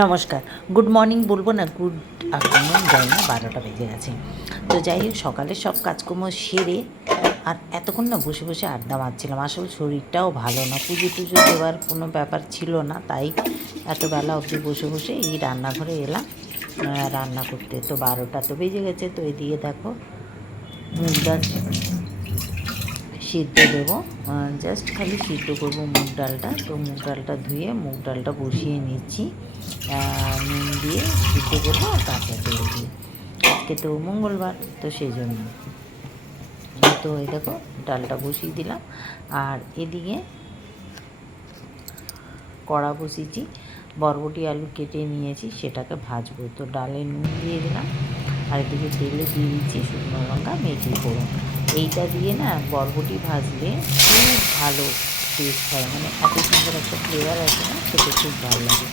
নমস্কার। Good morning বলব না গুড আফটারনুন যাই না, বারোটা বেজে গেছে। তো যাই হোক সকালে সব কাজকর্ম সেরে আর এতক্ষণ না বসে বসে আড্ডা মারছিলাম। আসলে শরীরটাও ভালো না, পুজো টুজো দেওয়ার কোনো ব্যাপার ছিল না, তাই এত বেলা অবধি বসে বসে এই রান্নাঘরে এলাম। রান্না করতে তো বারোটা তো বেজে গেছে, তো এদিকে দেখো, মুগ ডাল সিদ্ধ দেবো। জাস্ট খালি সিদ্ধ করব মুগ ডালটা। তো মুগ ডালটা ধুয়ে মুগ ডালটা বসিয়ে নিচ্ছি। নুন দিয়ে সিদ্ধ করব কাঁচা তেল দিয়ে। আজকে তো মঙ্গলবার, তো সেই জন্য তো এই দেখো, ডালটা বসিয়ে দিলাম। আর এদিকে কড়া বসিয়েছি। বরবটি আলু কেটে নিয়েছি, সেটাকে ভাজবো। তো ডালে নুন দিয়ে দিলাম। আর এদিকে তেলে দিয়ে দিচ্ছি শুকনো লঙ্কা, মেথি ফোড়ন। এইটা দিয়ে না বরবটি ভাজলে খুব ভালো টেস্ট হয়। মানে এত সুন্দর একটা ফ্লেভার আছে না সেটা খুব ভালো লাগে।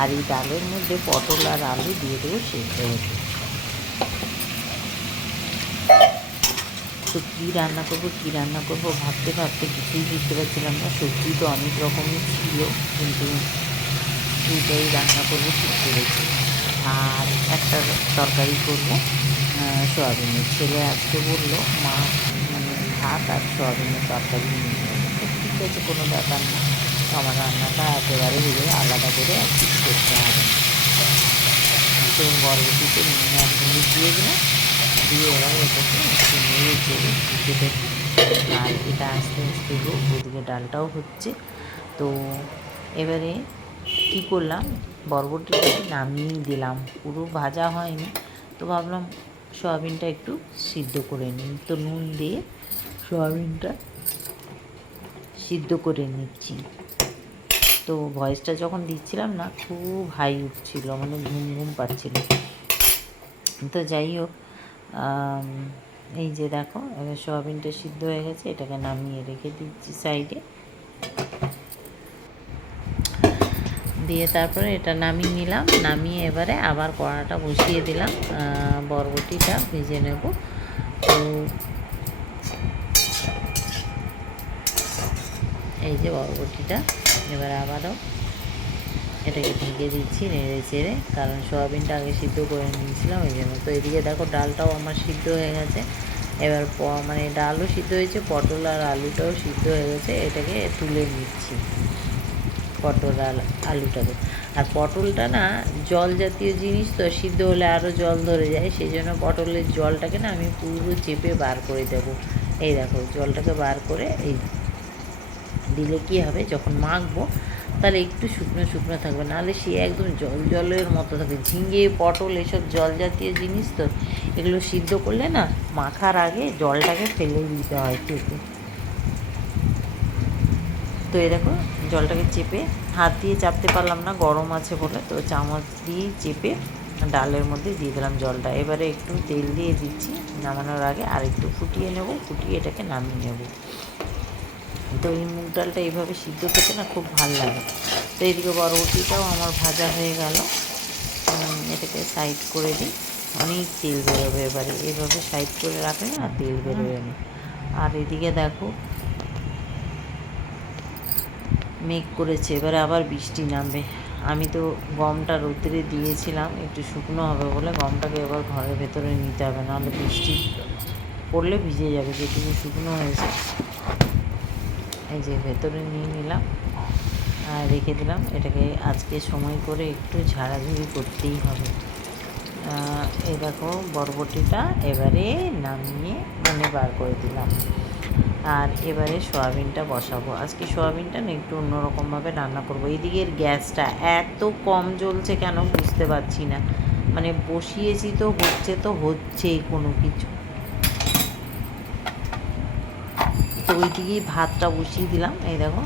আর এই ডালের মধ্যে পটল আর আলু দিয়ে দেবো সেদ্ধ হতে তো কী রান্না করব, কী রান্না করব ভাবতে ভাবতে কিছুই বুঝতে পারছিলাম না। সবজি তো অনেক রকমের ছিল, কিন্তু দুইটাই রান্না করব ঠিক করেছি। আর একটা তরকারি করব। সয়াবিনের ছেলে আজকে বলল, মা মানে ভাত আর সোয়াবিনের তরকারি নিয়ে ঠিক আছে, কোনো ব্যাপার না। আমার রান্নাটা একেবারে ভিজে আলাদা করে আর করতে হবে তো বরবটিতে নুন আর দিয়ে দিলাম। দিয়ে এবার এটাকে একটু চেড়ে ঢুকে দেবো। আর এটা আস্তে আস্তে হোক ওদিকে ডালটাও হচ্ছে। তো এবারে কী করলাম? বরবটিটাকে নামিয়ে দিলাম। পুরো ভাজা হয়নি। তো ভাবলাম সয়াবিনটা একটু সিদ্ধ করে নিই। তো নুন দিয়ে সয়াবিনটা সিদ্ধ করে নিচ্ছি। তো ভয়েসটা যখন দিচ্ছিলাম না, খুব হাই উঠছিল মানে ঘুম ঘুম পাচ্ছিল। তো যাই হোক এই যে দেখো, এবার সয়াবিনটা সিদ্ধ হয়ে গেছে, এটাকে নামিয়ে রেখে দিচ্ছি সাইডে। তারপরে এটা নামিয়ে নিলাম। নামিয়ে এবারে আবার কড়াটা বসিয়ে দিলাম। বরবটিটা ভেজে নেব। তো এই যে বরবটিটা এবার আবারও এটাকে ঢেকে দিচ্ছি নেড়ে চেড়ে, কারণ সোয়াবিনটা আগে সিদ্ধ করে নিয়েছিলাম ওই জন্য। তো এদিকে দেখো ডালটাও আমার সিদ্ধ হয়ে গেছে। এবার মানে ডালও সিদ্ধ হয়েছে, পটল আর আলুটাও সিদ্ধ হয়ে গেছে। এটাকে তুলে নিচ্ছি। পটল আর আলুটাকে আর পটলটা না জল জাতীয় জিনিস তো, সিদ্ধ হলে আরও জল ধরে যায় সেই জন্য পটলের জলটাকে না আমি পুরো চেপে বার করে দেবো। এই দেখো, জলটাকে বার করে এই দিলে কি হবে, যখন মাখবো তাহলে একটু শুকনো শুকনো থাকবে, নাহলে সে একদম জল জলের মতো থাকবে। ঝিঙে, পটল এসব জল জাতীয় জিনিস তো, এগুলো সিদ্ধ করলে না মাখার আগে জলটাকে ফেলে দিতে হয়, চেপে। তো দেখো জলটাকে চেপে, হাত দিয়ে চাপতে পারলাম না, গরম আছে বলে। তো চামচ দিয়ে চেপে ডালের মধ্যে দিয়ে দিলাম জলটা। এবারে একটু তেল দিয়ে দিচ্ছি নামানোর আগে, আর একটু ফুটিয়ে নেব। ফুটিয়ে এটাকে নামিয়ে নেব। তো এই মুগ ডালটা এইভাবে সিদ্ধ খেতে না খুব ভালো লাগে। তো এদিকে বরবটিটাও আমার ভাজা হয়ে গেল। এটাকে সাইড করে দিই। অনেক তেল বেরোবে এবারে। এভাবে সাইড করে রাখলে না তেল বেরোবে আর এদিকে দেখো মেঘ করেছে, এবারে আবার বৃষ্টি নামবে। আমি তো গমটা রোদ্রে দিয়েছিলাম, একটু শুকনো হবে বলে গমটাকে এবার ঘরের ভেতরে নিতে হবে, নাহলে বৃষ্টি পড়লে ভিজে যাবে, যেটুকু শুকনো হয়েছে। এই যে ভেতরে নিয়ে নিলাম, আর রেখে দিলাম। এটাকে আজকে সময় করে একটু ঝাড়াঝুড়ি করতেই হবে। এই দেখো বরবটিটা এবারে নামিয়ে মনে বার করে দিলাম। আর এবারে সয়াবিনটা বসাবো। আজকে সয়াবিনটা না একটু অন্যরকমভাবে রান্না করব। এদিকের গ্যাসটা এত কম জ্বলছে কেন বুঝতে পারছি না। মানে বসিয়েছি তো, হচ্ছে তো, হচ্ছেই কোনো কিছু। তো ওইদিকেই ভাতটা বসিয়ে দিলাম। এই দেখো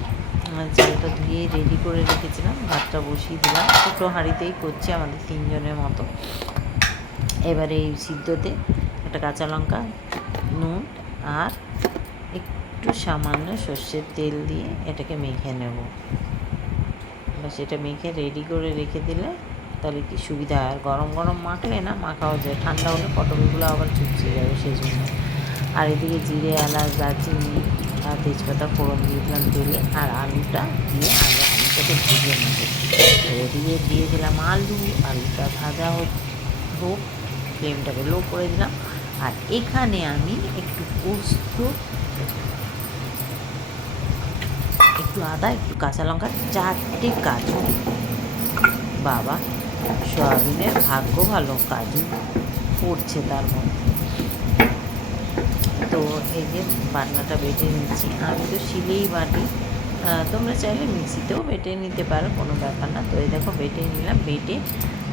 চালটা ধুয়ে রেডি করে রেখেছিলাম, ভাতটা বসিয়ে দিলাম। ছোটো হাঁড়িতেই করছি আমাদের তিনজনের মতো। এবারে এই সিদ্ধতে একটা কাঁচা লঙ্কা, নুন আর একটু সামান্য সর্ষের তেল দিয়ে এটাকে মেখে নেব। ব্যাস সেটা মেখে রেডি করে রেখে দিলে তাহলে কি সুবিধা? আর গরম গরম মাখলে না মাখাও যায়। ঠান্ডা হলে পটলগুলো আবার চুপসে যাবে সেই জন্য আর এদিকে জিরে, এলাচ, দারচিনি আর তেজপাতা ফোড়ন দিয়ে দিলাম তেলে। আর আলুটা দিয়ে আগে আমি মাছটাকে ভেজে নেব। এদিকে দিয়ে দিলাম আলু। আলুটা ভাজা হোক হোক ফ্লেমটাকে লো করে দিলাম। আর এখানে আমি একটু পোস্ত একটু আদা, একটু কাঁচা লঙ্কা, চারটে কাজু বাবা, সয়াবিনের ভাগ্য ভালো, কাজু পড়ছে তার মধ্যে। তো এই যে বাটনাটা বেটে নিচ্ছি। আমি তো শিলেই বাটি। তোমরা চাইলে মিক্সিতেও বেটে নিতে পারো, কোনো ব্যাপার না। তো এই দেখো, বেটে নিলাম, বেটে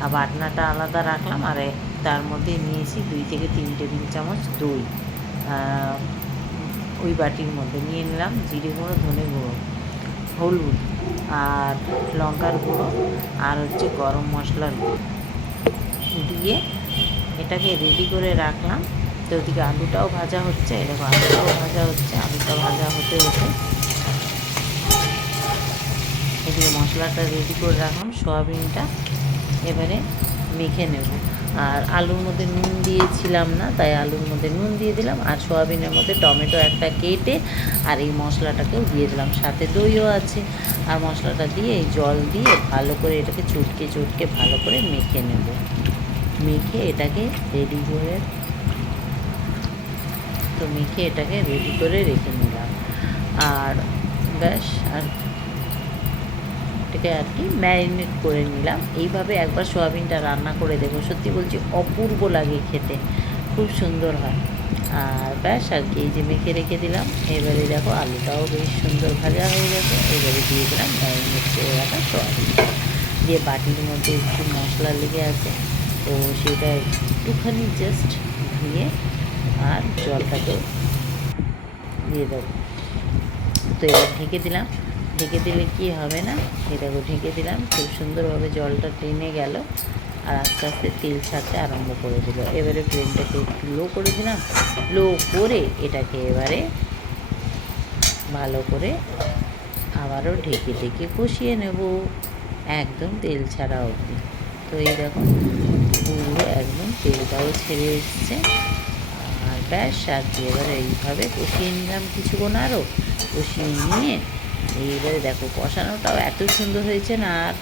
আর বাটনাটা আলাদা রাখলাম আর তার মধ্যে নিয়েছি দুই থেকে তিন টেবিল চামচ দই। ওই বাটির মধ্যে নিয়ে নিলাম, জিরে গুঁড়ো, ধনে গুঁড়ো। হলুদ আর লঙ্কার গুঁড়ো আর হচ্ছে গরম মশলার গুঁড়ো। দিয়ে এটাকে রেডি করে রাখলাম। তো ওদিকে আলুটাও ভাজা হচ্ছে এরকম আলুটাও ভাজা হচ্ছে, আলুটা ভাজা হতে হতে এদিকে মশলাটা রেডি করে রাখলাম, সয়াবিনটা এবারে মেখে নেব। আর আলুর মধ্যে নুন দিয়েছিলাম না, তাই আলুর মধ্যে নুন দিয়ে দিলাম আর সোয়াবিনের মধ্যে টমেটো একটা কেটে আর এই মশলাটাকেও দিয়ে দিলাম। সাথে দইও আছে। আর মশলাটা দিয়ে এই জল দিয়ে ভালো করে এটাকে চটকে চটকে ভালো করে মেখে নেব। মেখে এটাকে রেডি করে তো মেখে এটাকে রেডি করে রেখে নিলাম। আর ব্যাস, আর এটাকে আর কি ম্যারিনেট করে নিলাম। এইভাবে একবার সোয়াবিনটা রান্না করে দেবো সত্যি বলছি, অপূর্ব লাগে খেতে। খুব সুন্দর হয়। আর ব্যাস, আর কি, এই যে মেখে রেখে দিলাম। এবারে দেখো আলুটাও বেশ সুন্দর ভাজা হয়ে গেছে। এবারে দিয়ে দিলাম ম্যারিনেট করে রাখা সোয়াবিনটা দিয়ে বাটির মধ্যে একটু মশলা লেগে আছে, তো সেটা একটুখানি জাস্ট ধুয়ে আর জলটাকে দিয়ে দেবো। তো এবার ঢেকে দিলাম। ঢেকে দিলে কি হবে না? এটাকে ঢেকে দিলাম। খুব সুন্দরভাবে জলটা টেনে গেল আর আস্তে আস্তে তেল ছাড়তে আরম্ভ করে দিল। এবারে ফ্লেমটাকে একটু লো করে দিলাম। লো করে এটাকে এবারে ভালো করে আবারও ঢেকে ঢেকে কষিয়ে নেব। একদম তেল ছাড়া অবধি। তো এই দেখো, পুরো একদম তেলটাও ছেড়ে এসছে। আর ব্যাস, আর কি, এবারে এইভাবে কষিয়ে নিলাম কিছুক্ষণ আরও। কষিয়ে নিয়ে এইবারে দেখো কষানোটাও এত সুন্দর হয়েছে না, আর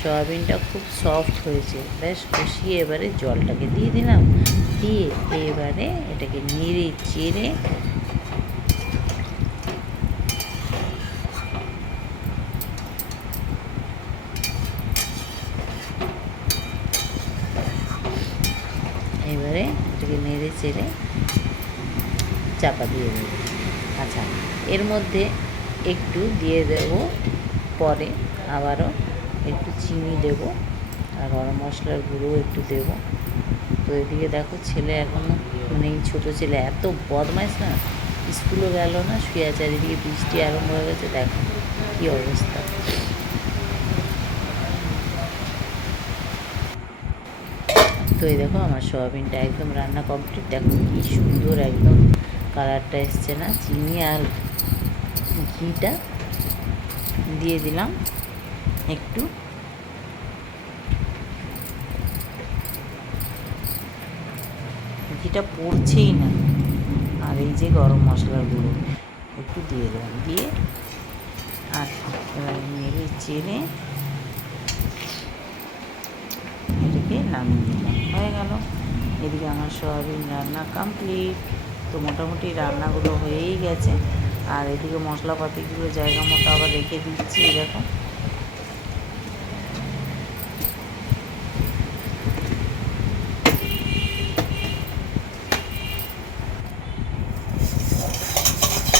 সয়াবিনটা খুব সফট হয়েছে। বেশ কষিয়ে এবারে জলটাকে দিয়ে দিলাম। দিয়ে এবারে এটাকে নেড়ে চেড়ে এবারে এটাকে নেড়ে চেড়ে চাপা দিয়ে দেবো। আচ্ছা এর মধ্যে একটু দিয়ে দেব, পরে আবারও একটু চিনি দেব আর গরম মশলার গুঁড়ো একটু দেব। তো এদিকে দেখো ছেলে এখনও মানে এই ছোটো ছেলে এত বদমাইশ না, স্কুলও গেল না, শুয়ে আছে এদিকে বৃষ্টি আরম্ভ হয়ে গেছে, দেখো কী অবস্থা। তো এই দেখো আমার সয়াবিনটা একদম রান্না কমপ্লিট, দেখো কী সুন্দর একদম কালারটা এসছে না, চিনি আর ঘিটা দিয়ে দিলাম একটু। ঘিটা পড়ছেই না। আর এই যে গরম মশলার গুঁড়ো একটু দিয়ে দিলাম। দিয়ে আর এবার চেড়ে এটাকে নামিয়ে দিলাম হয়ে গেল। এদিকে আমার সয়াবিন রান্না কমপ্লিট তো মোটামুটি রান্নাগুলো হয়েই গেছে। আর এদিকে মশলাপাতিগুলো জায়গা মতো আবার রেখে দিচ্ছি এরকম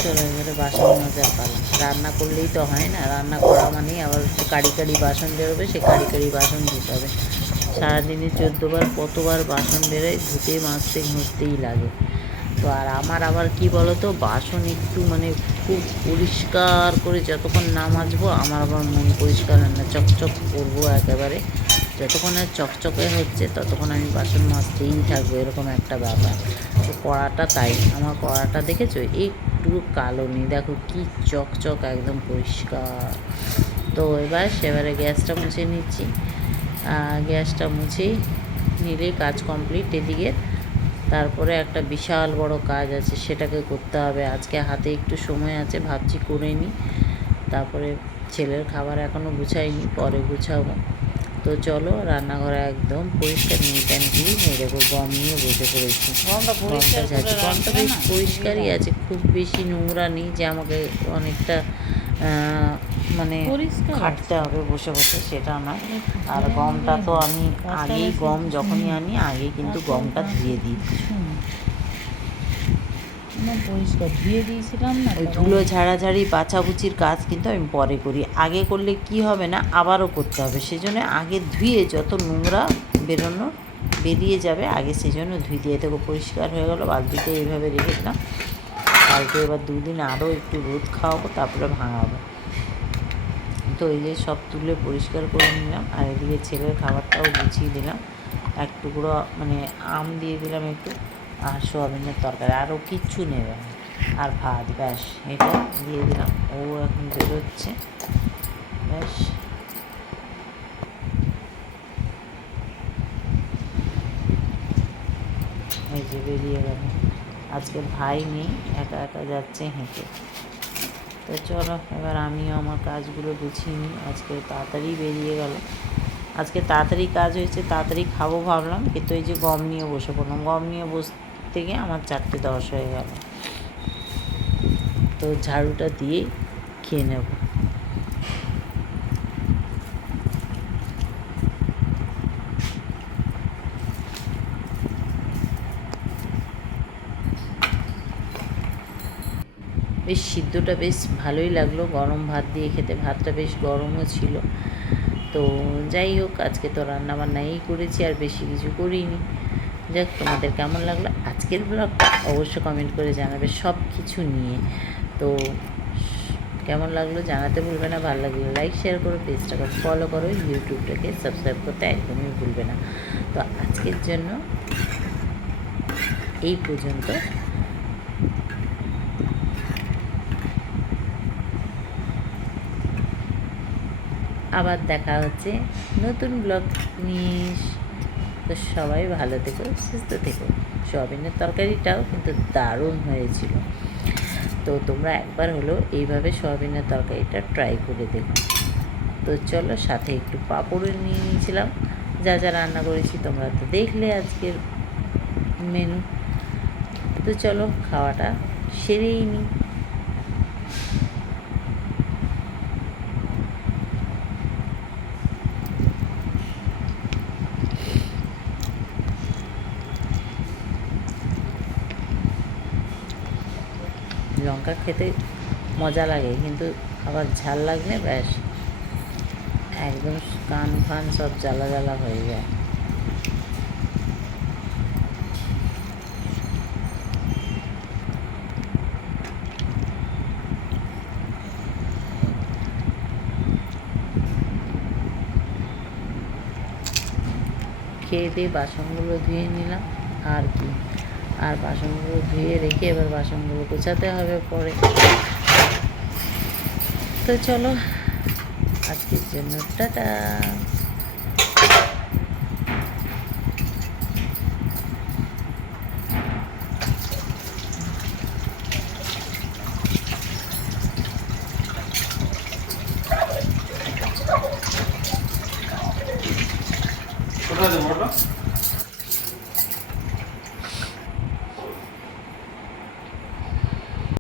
চলো বাসন মাজার পালা। রান্না করলেই তো হয় না, রান্না করা মানেই আবার কাড়ি কাড়ি বাসন বেরোবে, সে কাড়ি কাড়ি বাসন ধুতে হবে। সারাদিনে চোদ্দোবার, কতবার বাসন বেরোয়, ধুতে, মাজতে ঘুরতেই লাগে। তো আর আমার আবার কি বলো তো বাসন একটু মানে খুব পরিষ্কার করে যতক্ষণ না মাজবো আমার আবার মন পরিষ্কার হয় না। চকচক করব একেবারে। যতক্ষণ আর চকচকে হচ্ছে, ততক্ষণ আমি বাসন মাজতেই থাকব, এরকম একটা ব্যাপার। তো কড়াটা তাই, আমার কড়াটা দেখেছ? একটু কালো নেই। দেখো কি চকচক একদম পরিষ্কার। তো এবার সেবারে গ্যাসটা মুছে নিচ্ছি। গ্যাসটা মুছেই নিলেই কাজ কমপ্লিট। এদিকে তারপরে একটা বিশাল বড় কাজ আছে সেটাকে করতে হবে। আজকে হাতে একটু সময় আছে ভাবছি করে নিই। তারপরে ছেলের খাবার এখনও গুছাইনি পরে গুছাবো। তো চলো রান্নাঘরে একদম পরিষ্কার নিট অ্যান্ড ক্লিন এই দেখো গম নিয়ে বসে পড়েছি। গমটা বেশ পরিষ্কারই আছে খুব বেশি নোংরা নেই যে আমাকে অনেকটা মানে পরিষ্কার। খাটতে হবে বসে বসে সেটা না। আর গমটা তো আমি আগেই গম যখনই আনি আগে কিন্তু গমটা ধুয়ে দিই। পরিষ্কার। ধুয়ে দিয়েছিলাম না ওই ধুলো ঝাড়াঝাড়ি বাছাবুচির কাজ কিন্তু আমি পরে করি। আগে করলে কি হবে না আবারও করতে হবে। সেজন্য আগে ধুয়ে যত নোংরা বেরোনো বেরিয়ে যাবে আগে সেই জন্য ধুই দিয়ে দেখো পরিষ্কার হয়ে গেলো বালতিতে এইভাবে রেখে দিলাম। কালকে এবার দুদিন আরও একটু রোদ খাওয়াবো তারপরে ভাঙাবো। তো এই যে সব তুলে পরিষ্কার করে নিলাম। আর এদিকে ছেলের খাবারটাও গুছিয়ে দিলাম। এক টুকরো মানে আম দিয়ে দিলাম একটু আর সোয়াবিনের তরকারি। আরও কিচ্ছু নেবে আর ভাত, ব্যাস, এটা দিয়ে দিলাম। ও এখন বেরোচ্ছে। ব্যাস। এই যে বেরিয়ে গেল। আজকে ভাই নেই, একা একা যাচ্ছে হেঁটে। তো চলো, এবার আমিও আমার কাজগুলো গুছিয়ে নিই। আজকে তাড়াতাড়ি বেরিয়ে গেল। আজকে তাড়াতাড়ি কাজ হয়েছে, তাড়াতাড়ি খাব ভাবলাম। কিন্তু এই যে গম নিয়ে বসে পড়লাম। গম নিয়ে বসতে গিয়ে আমার চারটে দশ হয়ে গেল। তো ঝাড়ুটা দিয়ে খেয়ে নেব। বেশ সিদ্ধটা বেশ ভালোই লাগল। গরম ভাত দিয়ে খেতে ভাতটা বেশ গরমও ছিল। তো যাই হোক, আজকে তো রান্না বান্নাই করেছি, আর বেশি কিছু করিনি। যাক, তোমাদের কেমন লাগল? আজকের ব্লগটা অবশ্য কমেন্ট করে জানাবে সব কিছু নিয়ে। তো কেমন লাগল জানাতে ভুলবে না, ভালো লাগলে লাইক শেয়ার করো পেজটাকে ফলো করো ইউটিউবটাকে সাবস্ক্রাইব করতে একদমই ভুলবে না। তো আজকের জন্য এই পর্যন্ত। আবার দেখা হচ্ছে নতুন ব্লগ নিয়ে। তো সবাই ভালো থেকো, সুস্থ থেকো। সোয়াবিনের তরকারিটাও কিন্তু দারুণ হয়েছিল। তো তোমরা একবার হলো এইভাবে সোয়াবিনের তরকারিটা ট্রাই করে দেখো। তো চলো সাথে একটু পাঁপড়ও নিয়ে নিয়েছিলাম। যা যা রান্না করেছি তোমরা তো দেখলে আজকের মেনু তো চলো খাওয়াটা সেরেই নিই লঙ্কা খেতে মজা লাগে, কিন্তু আবার ঝাল লাগলে ব্যাস। একদম কান ফান সব জ্বালা জ্বালা হয়ে যায়। খেয়ে দিয়ে বাসনগুলো ধুয়ে নিলাম, আর কি। আর বাসনগুলো ধুয়ে রেখে এবার বাসনগুলো গোছাতে হবে পরে। তো চলো আজকের জন্য টাটা।